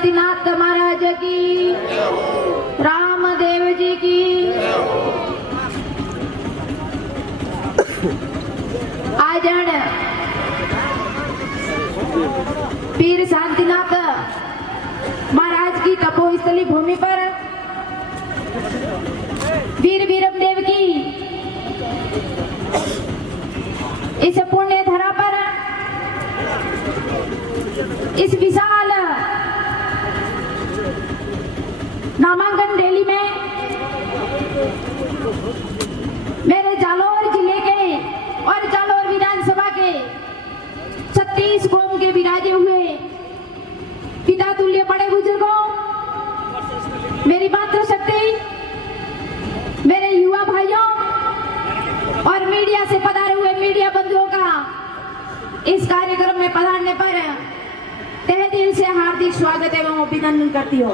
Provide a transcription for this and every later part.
शांतिनाथ महाराज की, रामदेव जी की। आज पीर शांतिनाथ महाराज की तपोस्थली भूमि पर वीर वीरमदेव की इस पुण्य धरा पर इस विशाल नामांकन रैली में मेरे जालौर जिले के और जालौर विधानसभा के 36 कौम के विराजे हुए पिता तुल्य बड़े बुजुर्गों, मेरी मातृशक्ति, मेरे युवा भाइयों और मीडिया से पधारे हुए मीडिया बंधुओं का इस कार्यक्रम में पधारने पर तहे दिल से हार्दिक स्वागत एवं अभिनंदन करती हूँ।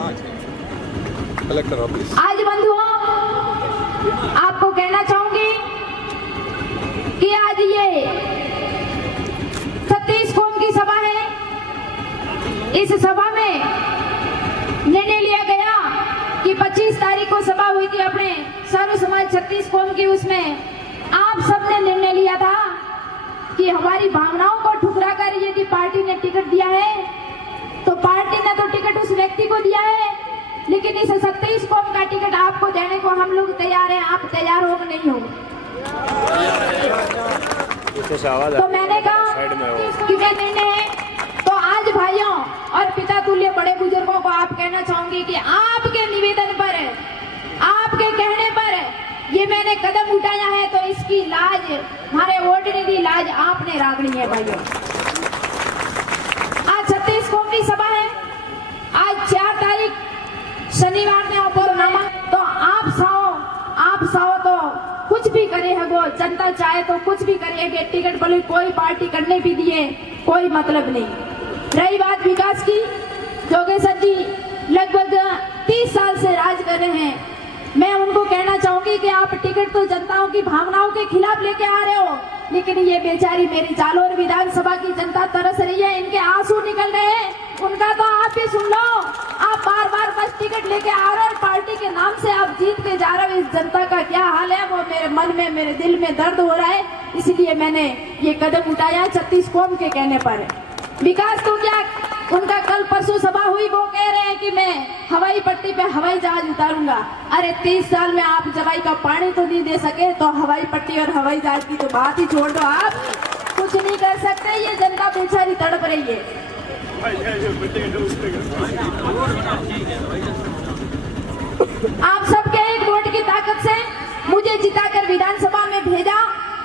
आज बंधुओं, आपको कहना चाहूंगी कि आज ये 36 कौम की सभा है। इस सभा में निर्णय लिया गया कि 25 तारीख को सभा हुई थी अपने सर्व समाज 36 कौम की, उसमें आप सबने निर्णय लिया था कि हमारी भावनाओं को ठुकरा कर यदि पार्टी ने टिकट दिया है तो पार्टी ने तो टिकट उस व्यक्ति को दिया है, लेकिन इस 36 कौम का टिकट आपको देने को हम लोग तैयार हैं। आप तैयार हो कि नहीं हो? तो मैंने कहा कि मैं निर्णय है। तो आज भाइयों और पिता तुल्य बड़े बुजुर्गों को आप कहना चाहूंगी कि आपके निवेदन पर, आपके कहने पर ये मैंने कदम उठाया है, तो इसकी लाज, हमारे वोटने की लाज आपने रागनी है भाइयों। आज 36 कौम की सभा है। आज 4 तारीख शनिवार ने अपरनामा, तो आप साओ तो कुछ भी करे है, वो जनता चाहे तो कुछ भी करेगी। टिकट बोले कोई पार्टी करने भी दिए कोई मतलब नहीं। रही बात विकास की, जोगेश्वर जी लगभग 30 साल से राज कर रहे हैं। मैं उनको कहना चाहूंगी कि आप टिकट तो जनताओं की भावनाओं के खिलाफ लेके आ रहे हो, लेकिन ये बेचारी मेरी जालौर विधानसभा की जनता तरस रही है, इनके आंसू निकल रहे हैं, उनका तो आप भी सुन लो। आप बार बार बस टिकट लेके आ रहे हो, पार्टी के नाम से आप जीत के जा रहे हो। इस जनता का क्या हाल है वो मेरे मन में, मेरे दिल में दर्द हो रहा है। इसलिए मैंने ये कदम उठाया 36 कौम के कहने पर। विकास तो क्या, उनका कल परसों सभा हुई, वो कह रहे हैं कि मैं हवाई पट्टी पे हवाई जहाज उतारूंगा। अरे 30 साल में आप जवाई का पानी तो नहीं दे सके, तो हवाई पट्टी और हवाई जहाज की तो बात ही छोड़ दो। आप कुछ नहीं कर सकते, ये जनता बेचारी तड़प रही है। आप सबके एक वोट की ताकत से मुझे जिताकर विधानसभा में भेजा,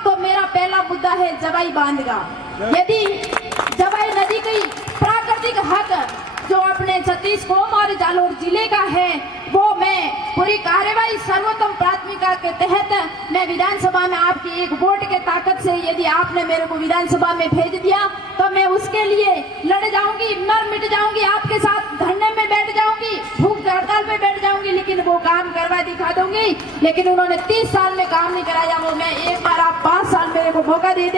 तो मेरा पहला मुद्दा है जवाई बांध का। यदि जवाई नदी की प्राकृतिक हक जो अपने 36 कौम और जालौर जिले का है, वो मैं पूरी कार्यवाही सर्वोत्तम प्राथमिकता के तहत मैं विधानसभा में आपकी एक वोट के ताकत से, यदि आपने मेरे को विधानसभा में भेज दिया, तो मैं उसके लिए लड़ जाऊंगी, मर मिट जाऊंगी, आपके साथ धरने में बैठ जाऊंगी, भूख हड़ताल पे बैठ जाऊंगी, लेकिन वो काम करवा दिखा दूंगी। लेकिन उन्होंने 30 साल में काम नहीं कराया, वो मैं एक बार, आप 5 साल मेरे को मौका दे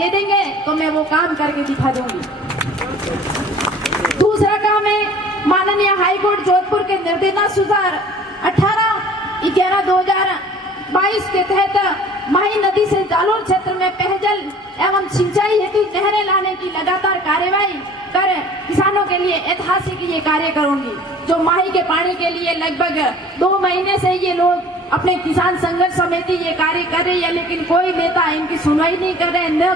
देंगे तो मैं वो काम करके दिखा दूंगी। दूसरा काम है माननीय हाईकोर्ट जोधपुर के निर्देशानुसार 18/11/2022 के तहत माही नदी से जालौर क्षेत्र में पेयजल एवं सिंचाई हेतु नहरें लाने की लगातार कार्यवाही कर किसानों के लिए ऐतिहासिक ये कार्य करूंगी। जो माही के पानी के लिए लगभग 2 महीने से ये लोग अपने किसान संघर्ष समिति ये कार्य कर रही है, लेकिन कोई नेता इनकी सुनवाई नहीं कर रहे हैं, न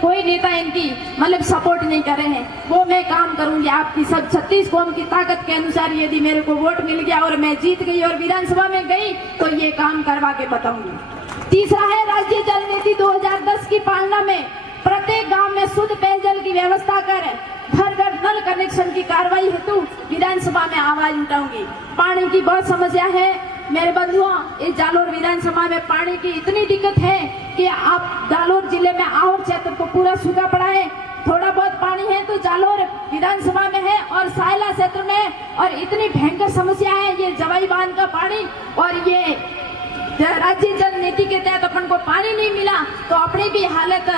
कोई नेता इनकी मतलब सपोर्ट नहीं कर रहे हैं। वो मैं काम करूंगी आपकी सब 36 कौम की ताकत के अनुसार। यदि मेरे को वोट मिल गया और मैं जीत गई और विधानसभा में गई, तो ये काम करवा के बताऊंगी। तीसरा है राज्य जल नीति 2010 की पालना में प्रत्येक गांव में शुद्ध पेयजल की व्यवस्था कर घर घर नल कनेक्शन की कार्रवाई हेतु विधानसभा में आवाज उठाऊंगी। पानी की बहुत समस्या है मेरे बंधुओं, इस जालौर विधानसभा में पानी की इतनी दिक्कत है कि आप जालौर जिले में आहोर क्षेत्र को पूरा सूखा पड़ा है। थोड़ा बहुत पानी है तो जालौर विधानसभा में है और सायला क्षेत्र में, और इतनी भयंकर समस्या है ये जवाई बांध का पानी। और ये राज्य जल नीति के तहत अपन को पानी नहीं मिला तो अपनी भी हालत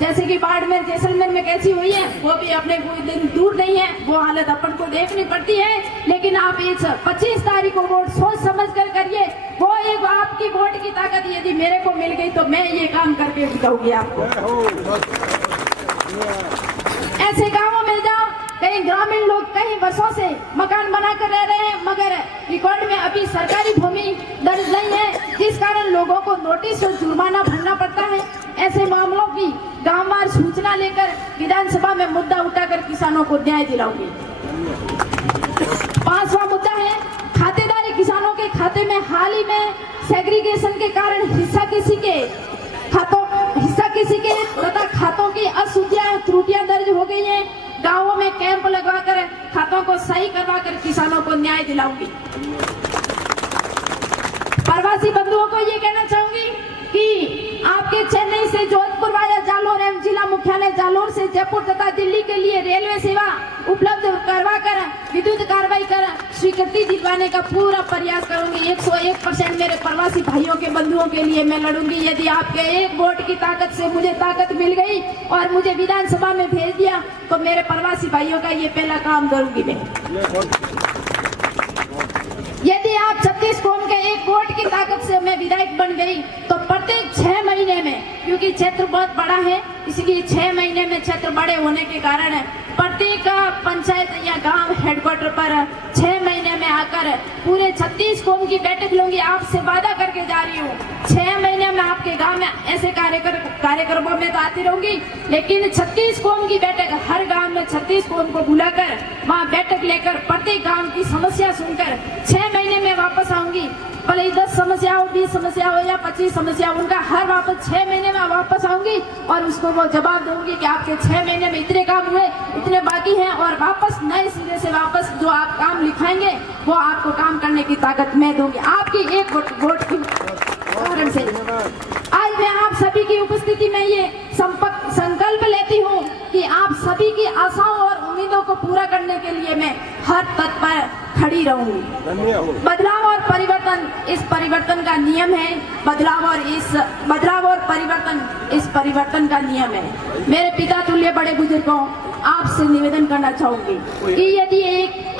जैसे कि बाड़मेर जैसलमेर में कैसी हुई है, वो भी अपने कोई दिन दूर नहीं है, वो हालत अपन को देखनी पड़ती है। लेकिन आप इस 25 तारीख को वोट सोच समझ कर करिए। वो एक आपकी वोट की ताकत यदि मेरे को मिल गई तो मैं ये काम करके दिखाऊंगी आपको। ऐसे गाँवों में जाओ, कई ग्रामीण लोग कई वर्षों से मकान बनाकर रह रहे हैं, मगर रिकॉर्ड में अभी सरकारी भूमि दर्ज नहीं है, जिस कारण लोगों को नोटिस और जुर्माना भरना पड़ता है। ऐसे मामलों की गांववार सूचना लेकर विधानसभा में मुद्दा उठाकर किसानों को न्याय दिलाऊंगी। 5वां मुद्दा है खातेदारी। किसानों के खाते में हाल ही में सेग्रीगेशन के कारण हिस्सा किसी के तथा खातों की अशुद्धियां त्रुटियां दर्ज हो गई हैं। गांवों में कैंप लगवाकर खातों को सही करवाकर किसानों को न्याय दिलाऊंगी। प्रवासी बंधुओं को ये कहना चाहूंगी कि आपके चेन्नई से जोधपुर वाया जालोर एवं जिला मुख्यालय जालोर से जयपुर तथा दिल्ली के लिए रेलवे सेवा उपलब्ध करवाकर विद्युत कार्रवाई कर स्वीकृति दिलवाने का पूरा प्रयास करूंगी। 101% मेरे प्रवासी भाइयों के बंधुओं के लिए मैं लड़ूंगी। यदि आपके एक वोट की ताकत से मुझे ताकत मिल गई और मुझे विधानसभा में भेज दिया तो मेरे प्रवासी भाइयों का ये पहला काम करूंगी मैं। यदि आप 36 कौम के एक वोट की ताकत से मैं विधायक बन गई तो प्रत्येक 6 महीने में, क्योंकि क्षेत्र बहुत बड़ा है इसलिए 6 महीने में क्षेत्र बड़े होने के कारण प्रत्येक पंचायत या गांव हेडक्वार्टर पर 6 महीने में आकर पूरे 36 कौम की बैठक लूंगी। आपसे वादा करके जा रही हूँ 6 महीने में आपके गांव में ऐसे कार्यक्रमों में तो आती रहूंगी, लेकिन 36 कौम की बैठक हर गांव में 36 कौम को बुलाकर वहाँ बैठक लेकर प्रत्येक गांव की समस्या सुनकर 6 महीने में वापस आऊंगी। भले ही 10 समस्या हो, 20 समस्या हो या 25 समस्या, उनका हर वापस 6 महीने में वापस आऊंगी और उसको वो जवाब दूंगी कि आपके 6 महीने में इतने काम हुए, इतने बाकी हैं, और वापस नए सिरे से वापस जो आप काम लिखाएंगे वो आपको काम करने की ताकत मैं दूंगी आपकी एक वोट की कारण से। आज मैं आप सभी की उपस्थिति में ये संकल्प लेती हूँ कि आप सभी की आशाओं और उम्मीदों को पूरा करने के लिए मैं हर तत्पर खड़ी रहूंगी। बदलाव और परिवर्तन इस परिवर्तन का नियम है। बदलाव और परिवर्तन इस परिवर्तन का नियम है। मेरे पिता तुल्य बड़े बुजुर्गों, आपसे निवेदन करना चाहूंगी कि यदि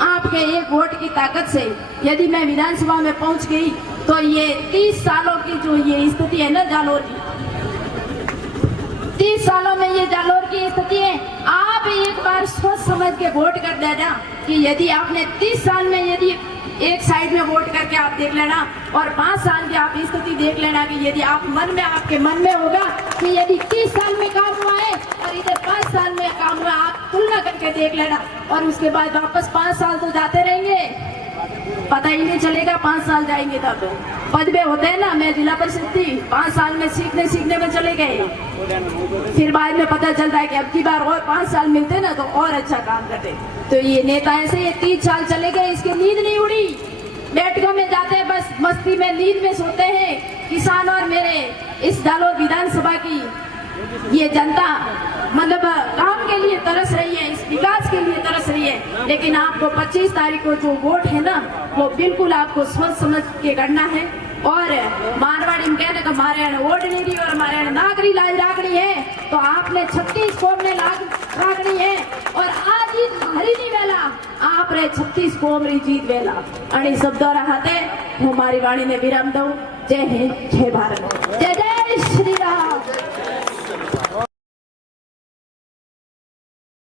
आपके एक वोट की ताकत से यदि मैं विधानसभा में पहुंच गई तो ये 30 सालों की जो ये स्थिति है ना जालोर की, 30 सालों में ये जालोर की स्थिति है। आप एक बार सोच समझ के वोट कर देना कि यदि आपने 30 साल में यदि एक साइड में वोट करके आप देख लेना और 5 साल की आप स्थिति देख लेना कि यदि आप आपके मन में होगा कि यदि 30 साल में काम हुआ है और इधर 5 साल में काम हुआ, आप तुलना करके देख लेना और उसके बाद वापस 5 साल तो जाते रहेंगे, पता ही नहीं चलेगा 5 साल जाएंगे तब। पदवे होते हैं ना, मैं जिला परिषद थी, 5 साल में सीखने में चले गए, फिर बाद में पता चलता है कि अब की बार और 5 साल मिलते ना तो और अच्छा काम करते। तो ये नेता ऐसे ये 30 साल चले गए, इसकी नींद नहीं उड़ी, बैठकों में जाते हैं बस मस्ती में नींद में सोते हैं। किसान और मेरे इस जालोर विधानसभा की ये जनता मतलब काम के लिए तरस रही है, इस विकास के लिए तरस रही है, लेकिन आपको 25 तारीख को जो वोट है ना वो बिल्कुल आपको सोच समझ के करना है। और मारवाड़ी में कहने का मारे वोट नहीं दी और हमारे नागरी लाज रागनी है तो आपने 36 कौम ने रागनी है और आज ही हरी वेला आप रे 36 कौम री जीत वेला आणि शब्द रहते हमारी वाणी ने विराम दो। जय हिंद, जय भारत, जय जय श्री राम।